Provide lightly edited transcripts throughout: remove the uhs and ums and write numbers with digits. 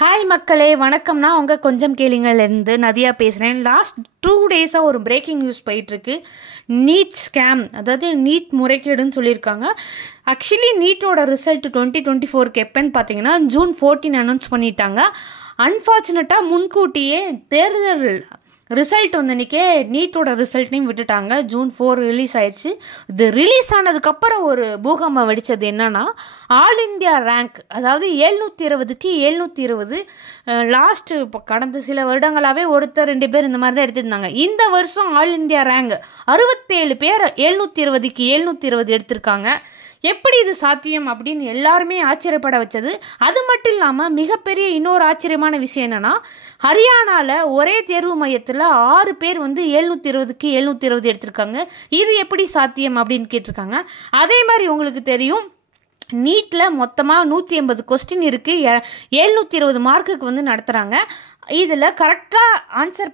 Hi மக்களே, வணக்கம்னா அவங்க கொஞ்சம் கேளுங்கலேருந்து நதியா பேசுகிறேன். லாஸ்ட் 2 டேஸாக ஒரு பிரேக்கிங் நியூஸ் போயிட்டுருக்கு. நீட் ஸ்கேம், அதாவது நீட் முறைகேடுன்னு சொல்லியிருக்காங்க. ஆக்சுவலி நீட்டோட ரிசல்ட் 2024 எப்போன்னு பார்த்தீங்கன்னா June 14 அனௌன்ஸ் பண்ணிட்டாங்க. அன்ஃபார்ச்சுனேட்டாக முன்கூட்டியே தேர்தல் ரிசல்ட் வந்தன்னைக்கே நீட்டோட ரிசல்ட்டையும் விட்டுட்டாங்க. June 4 ரிலீஸ் ஆயிடுச்சு. இது ரிலீஸ் ஆனதுக்கப்புறம் ஒரு பூகம்பம் வெடித்தது என்னன்னா, ஆல் இந்தியா ரேங்க், அதாவது 720க்கு 720 லாஸ்ட் இப்போ கடந்த சில வருடங்களாகவே ஒருத்தர் 2 பேர் இந்த மாதிரி தான் எடுத்திருந்தாங்க. இந்த வருஷம் ஆல் இந்தியா ரேங்க் 67 பேர் 720க்கு 720 எடுத்திருக்காங்க. எப்படி இது சாத்தியம் அப்படின்னு எல்லாருமே ஆச்சரியப்பட வச்சது. அது மட்டும் இல்லாமல் மிகப்பெரிய இன்னொரு ஆச்சரியமான விஷயம் என்னன்னா, ஹரியானாவில் ஒரே தேர்வு மையத்தில் 6 பேர் 720க்கு 720 எடுத்திருக்காங்க. இது எப்படி சாத்தியம் அப்படின்னு கேட்டிருக்காங்க. அதே மாதிரி உங்களுக்கு தெரியும், நீட்டில் மொத்தமாக 180 கொஸ்டின் இருக்குது. 720 மார்க்குக்கு நடத்துகிறாங்க. இதில் கரெக்டாக ஆன்சர்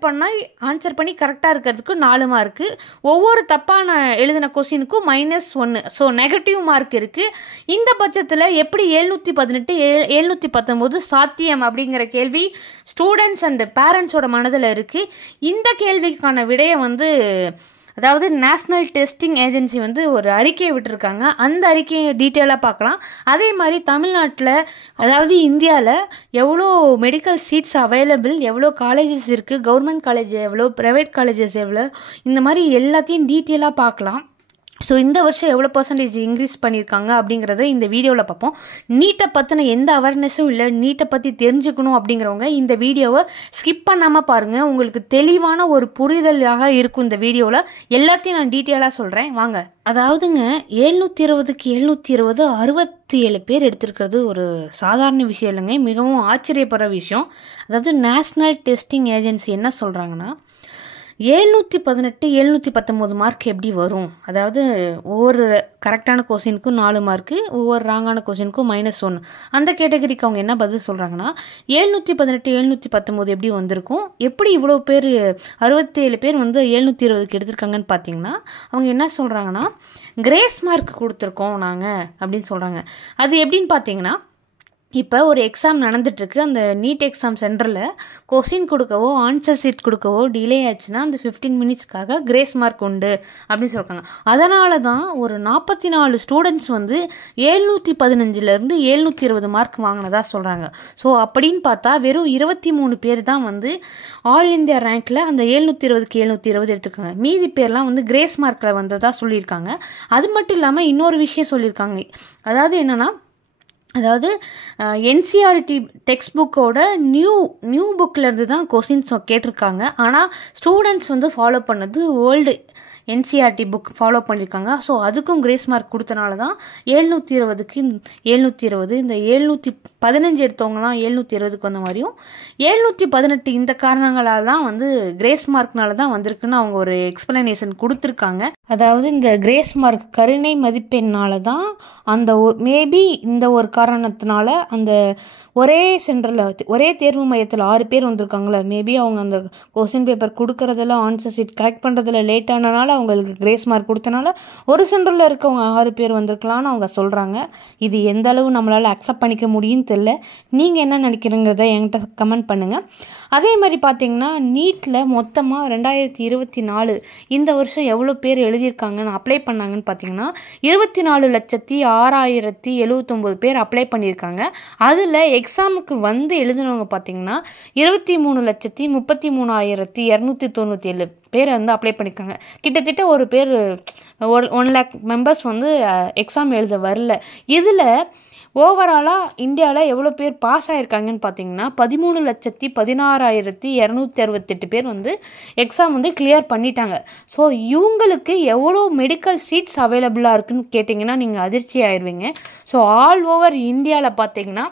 பண்ணி கரெக்டாக இருக்கிறதுக்கு 4 மார்க்கு, ஒவ்வொரு தப்பான எழுதின கொஸ்டினுக்கும் -1, ஸோ நெகட்டிவ் மார்க் இருக்குது. இந்த பட்சத்தில் எப்படி 718 719 சாத்தியம் அப்படிங்கிற கேள்வி ஸ்டூடெண்ட்ஸ் அண்ட் பேரண்ட்ஸோட மனதில் இருக்குது. இந்த கேள்விக்கான விடையை அதாவது நேஷ்னல் டெஸ்டிங் ஏஜென்சி ஒரு அறிக்கையை விட்டுருக்காங்க. அந்த அறிக்கையை டீட்டெயிலாக பார்க்கலாம். அதே மாதிரி தமிழ்நாட்டில், அதாவது இந்தியாவில் எவ்வளோ மெடிக்கல் சீட்ஸ் அவைலபிள், எவ்வளோ காலேஜஸ் இருக்குது, கவர்மெண்ட் காலேஜ் எவ்வளோ, ப்ரைவேட் காலேஜஸ் எவ்வளோ, இந்த மாதிரி எல்லாத்தையும் டீட்டெயிலாக பார்க்கலாம். ஸோ இந்த வருஷம் எவ்வளோ % இன்க்ரீஸ் பண்ணியிருக்காங்க அப்படிங்கிறத இந்த வீடியோவில் பார்ப்போம். நீட்டை பற்றின எந்த அவேர்னஸும் இல்லை, நீட்டை பற்றி தெரிஞ்சுக்கணும் அப்படிங்கிறவங்க இந்த வீடியோவை ஸ்கிப் பண்ணாமல் பாருங்கள். உங்களுக்கு தெளிவான ஒரு புரிதலாக இருக்கும் இந்த வீடியோவில். எல்லாத்தையும் நான் டீட்டெயிலாக சொல்கிறேன், வாங்க. அதாவதுங்க 720க்கு 720 67 பேர் எடுத்திருக்கிறது ஒரு சாதாரண விஷயம் இல்லைங்க, மிகவும் ஆச்சரியப்படுற விஷயம். அதாவது நேஷ்னல் டெஸ்டிங் ஏஜென்சி என்ன சொல்கிறாங்கன்னா, 718 719 மார்க் எப்படி வரும், அதாவது ஒவ்வொரு கரெக்டான கொஸ்டினுக்கும் 4 மார்க்கு, ஒவ்வொரு ராங்கான கொஸ்டினுக்கும் -1. அந்த கேட்டகரிக்கு அவங்க என்ன பதில் சொல்கிறாங்கன்னா, 718 719 எப்படி வந்திருக்கும், எப்படி இவ்வளோ பேர் 67 பேர் 720க்கு எடுத்திருக்காங்கன்னு பார்த்தீங்கன்னா, அவங்க என்ன சொல்கிறாங்கன்னா, கிரேஸ் மார்க் கொடுத்துருக்கோம் நாங்கள் அப்படின்னு சொல்கிறாங்க. அது எப்படின்னு பார்த்தீங்கன்னா, இப்போ ஒரு எக்ஸாம் நடந்துட்டுருக்கு. அந்த நீட் எக்ஸாம் சென்டரில் கொஸ்டின் கொடுக்கவோ ஆன்சர் ஷீட் கொடுக்கவோ டிலே ஆச்சுன்னா அந்த 15 மினிட்ஸ்க்காக கிரேஸ் மார்க் உண்டு அப்படின்னு சொல்கிறாங்க. அதனால தான் ஒரு 44 ஸ்டூடெண்ட்ஸ் 715லேருந்து 720 மார்க் வாங்கினதா சொல்கிறாங்க. ஸோ அப்படின்னு பார்த்தா வெறும் 23 பேர் தான் ஆல் இந்தியா ரேங்க்கில் அந்த 720க்கு 720 எடுத்துருக்காங்க. மீதி பேர்லாம் கிரேஸ் மார்க்கில் வந்ததாக சொல்லியிருக்காங்க. அது மட்டும் இல்லாமல் இன்னொரு விஷயம் சொல்லியிருக்காங்க. அதாவது என்னென்னா, அதாவது என்சிஆர்டி டெக்ஸ்ட் புக்கோட நியூ புக்கிலேருந்து தான் கொஸ்டின்ஸ் கேட்டிருக்காங்க. ஆனால் ஸ்டூடெண்ட்ஸ் ஃபாலோ பண்ணது ஓல்டு என்சிஆர்டி புக் ஃபாலோ பண்ணியிருக்காங்க. ஸோ அதுக்கும் கிரேஸ் மார்க் கொடுத்தனால தான் 720க்கு 720, இந்த 715 எடுத்தவங்களாம் 720க்கு வந்த மாதிரியும், 718 இந்த காரணங்களால் தான் கிரேஸ் மார்க்னால தான் வந்திருக்குன்னு அவங்க ஒரு எக்ஸ்பிளனேஷன் கொடுத்துருக்காங்க. அதாவது இந்த கிரேஸ் மார்க் கருணை மதிப்பெண்ணால தான் அந்த மேபி இந்த ஒரு காரணத்தினால அந்த ஒரே சென்டரில் ஒரே தேர்வு மையத்தில் 6 பேர் வந்திருக்காங்களே, மேபி அவங்க அந்த கொஸ்டின் பேப்பர் கொடுக்கறதில் ஆன்சர் ஷீட் கலெக்ட் பண்ணுறதுல லேட் ஆனனால அவங்களுக்கு கிரேஸ் மார்க் கொடுத்தனால ஒரு சென்டரில் இருக்கவங்க 6 பேர் வந்திருக்கலான்னு அவங்க சொல்கிறாங்க. இது எந்த அளவு நம்மளால் அக்செப்ட் பண்ணிக்க முடியும்னு தெரியல. நீங்கள் என்ன நினைக்கிறீங்கிறத என்கிட்ட கமெண்ட் பண்ணுங்கள். அதே மாதிரி பார்த்தீங்கன்னா, நீட்டில் மொத்தமாக 2024 இந்த வருஷம் எவ்வளோ பேர் எழுதியிருக்காங்கன்னு அப்ளை பண்ணாங்கன்னு பார்த்தீங்கன்னா, 24,06,079 பேர் அப்ளை பண்ணியிருக்காங்க. அதில் எக்ஸாமுக்கு எழுதினவங்க பார்த்தீங்கன்னா 23,33,297 பேர் அப்ளை பண்ணியிருக்காங்க. கிட்டத்தட்ட ஒரு பேர் 1 lakh மெம்பர்ஸ் எக்ஸாம் எழுத வரல. இதில் ஓவராலாக இந்தியாவில் எவ்வளோ பேர் பாஸ் ஆகிருக்காங்கன்னு பார்த்தீங்கன்னா, 13,16,268 பேர் எக்ஸாம் கிளியர் பண்ணிட்டாங்க. ஸோ இவங்களுக்கு எவ்வளோ மெடிக்கல் சீட்ஸ் அவைலபிளாக இருக்குன்னு கேட்டிங்கன்னா நீங்கள் அதிர்ச்சி ஆயிடுவீங்க. ஸோ ஆல் ஓவர் இந்தியாவில் பார்த்தீங்கன்னா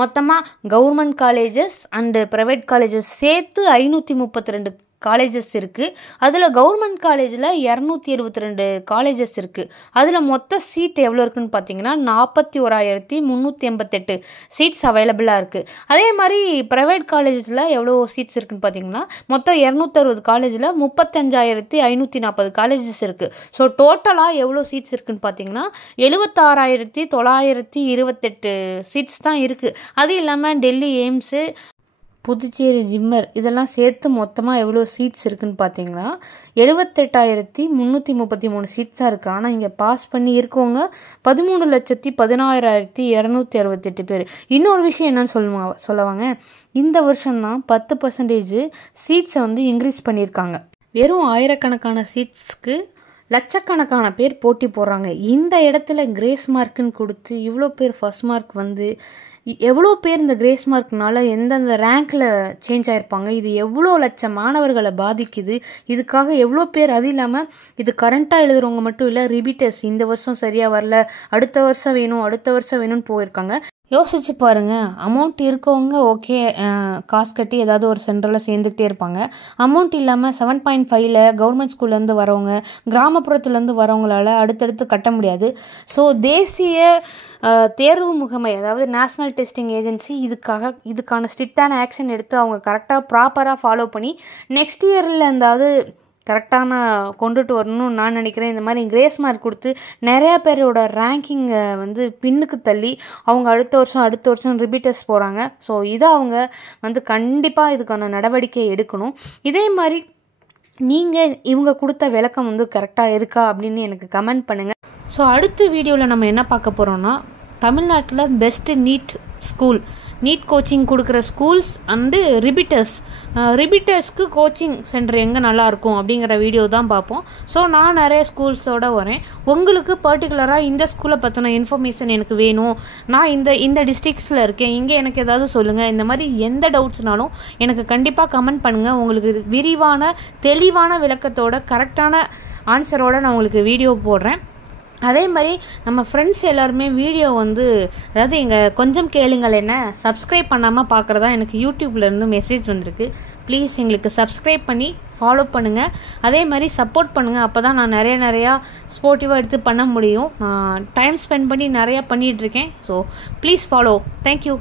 மொத்தமாக government colleges and private colleges சேர்த்து 532 காலேஜஸ் இருக்குது. அதில் கவர்மெண்ட் காலேஜில் 272 காலேஜஸ் இருக்குது. அதில் மொத்த சீட் எவ்வளோ இருக்குதுன்னு பார்த்தீங்கன்னா 41,388 சீட்ஸ் அவைலபிளாக இருக்குது. அதே மாதிரி ப்ரைவேட் காலேஜஸில் எவ்வளோ சீட்ஸ் இருக்குதுன்னு பார்த்தீங்கன்னா மொத்தம் 260 காலேஜில் 35,540 காலேஜஸ் இருக்குது. ஸோ டோட்டலாக எவ்வளோ சீட்ஸ் இருக்குதுன்னு பார்த்தீங்கன்னா 76,928 சீட்ஸ் தான் இருக்குது. அது இல்லாமல் டெல்லி எய்ம்ஸு, புதுச்சேரி ஜிம்மர் இதெல்லாம் சேர்த்து மொத்தமாக எவ்வளோ சீட்ஸ் இருக்குதுன்னு பார்த்தீங்கன்னா 78,333 சீட்ஸ் தான் இருக்குது. ஆனால் இங்கே பாஸ் பண்ணி இருக்கவங்க 13,16,268 பேர். இன்னொரு விஷயம் என்னன்னு சொல்லுவாங்க, இந்த வருஷம்தான் 10% சீட்ஸை வந்து இன்க்ரீஸ் பண்ணியிருக்காங்க. வெறும் ஆயிரக்கணக்கான சீட்ஸ்க்கு லட்சக்கணக்கான பேர் போட்டி போடுறாங்க. இந்த இடத்துல கிரேஸ் மார்க்குன்னு கொடுத்து இவ்வளோ பேர் ஃபர்ஸ்ட் மார்க் வந்து எவ்வளோ பேர் இந்த கிரேஸ் மார்க்னால எந்தெந்த ரேங்க்கில் சேஞ்ச் ஆகிருப்பாங்க, இது எவ்வளோ லட்சம் மாணவர்களை பாதிக்குது, இதுக்காக எவ்வளோ பேர், அது இல்லாமல் இது கரண்ட்டாக எழுதுறவங்க மட்டும் இல்லை, ரிபீட்டர்ஸ் இந்த வருஷம் சரியாக வரல, அடுத்த வருஷம் வேணும்னு போயிருக்காங்க. யோசிச்சு பாருங்க, அமௌண்ட் இருக்கவங்க ஓகே காசு கட்டி ஏதாவது ஒரு சென்டரில் சேர்ந்துக்கிட்டே இருப்பாங்க. அமௌண்ட் இல்லாமல் 7.5 கவர்மெண்ட் ஸ்கூல்லேருந்து வரவங்க, கிராமப்புறத்துலேருந்து வரவங்களால அடுத்தடுத்து கட்ட முடியாது. ஸோ தேசிய தேர்வு முகமை, அதாவது நேஷ்னல் டெஸ்டிங் ஏஜென்சி இதுக்கான ஸ்ட்ரிக்டான ஆக்ஷன் எடுத்து அவங்க கரெக்டாக ப்ராப்பராக ஃபாலோ பண்ணி நெக்ஸ்ட் இயரில் இருந்தாவது கரெக்டான கொண்டுட்டு வரணும்னு நான் நினைக்கிறேன். இந்த மாதிரி கிரேஸ் மார்க் கொடுத்து நிறையா பேரோட ரேங்கிங்கை வந்து பின்னுக்கு தள்ளி அவங்க அடுத்த வருஷம் ரிப்பீட்டர்ஸ் போகிறாங்க. ஸோ இதை அவங்க வந்து கண்டிப்பாக இதுக்கான நடவடிக்கை எடுக்கணும். இதே மாதிரி நீங்கள் இவங்க கொடுத்த விளக்கம் வந்து கரெக்டாக இருக்கா அப்படின்னு எனக்கு கமெண்ட் பண்ணுங்கள். ஸோ அடுத்த வீடியோவில் நம்ம என்ன பார்க்க போகிறோம்னா, தமிழ்நாட்டில் பெஸ்ட்டு நீட் கோச்சிங் கொடுக்குற ஸ்கூல்ஸ் அண்டு ரிப்பீட்டர்ஸ்க்கு கோச்சிங் சென்டர் எங்கே நல்லாயிருக்கும் அப்படிங்கிற வீடியோ தான் பார்ப்போம். ஸோ நான் நிறைய ஸ்கூல்ஸோடு வரேன். உங்களுக்கு பர்டிகுலராக இந்த ஸ்கூலை பற்றின இன்ஃபர்மேஷன் எனக்கு வேணும், நான் இந்த டிஸ்ட்ரிக்ஸில் இருக்கேன், இங்கே எனக்கு ஏதாவது சொல்லுங்கள், இந்த மாதிரி எந்த டவுட்ஸ்னாலும் எனக்கு கண்டிப்பாக கமெண்ட் பண்ணுங்கள். உங்களுக்கு விரிவான தெளிவான விளக்கத்தோட கரெக்டான ஆன்சரோடு நான் உங்களுக்கு வீடியோ போடுறேன். அதே மாதிரி நம்ம ஃப்ரெண்ட்ஸ் எல்லாருமே வீடியோ வந்து, அதாவது எங்கள் கொஞ்சம் கேளுங்கள் என்ன சப்ஸ்கிரைப் பண்ணாமல் பார்க்குறதா எனக்கு யூடியூப்லேருந்து மெசேஜ் வந்திருக்கு. ப்ளீஸ் எங்களுக்கு சப்ஸ்கிரைப் பண்ணி ஃபாலோ பண்ணுங்கள். அதே மாதிரி சப்போர்ட் பண்ணுங்கள். அப்போ தான் நான் நிறையா ஸ்போர்ட்டிவாக எடுத்து பண்ண முடியும். நான் டைம் ஸ்பெண்ட் பண்ணி நிறையா பண்ணிகிட்ருக்கேன். So please follow. தேங்க்யூ.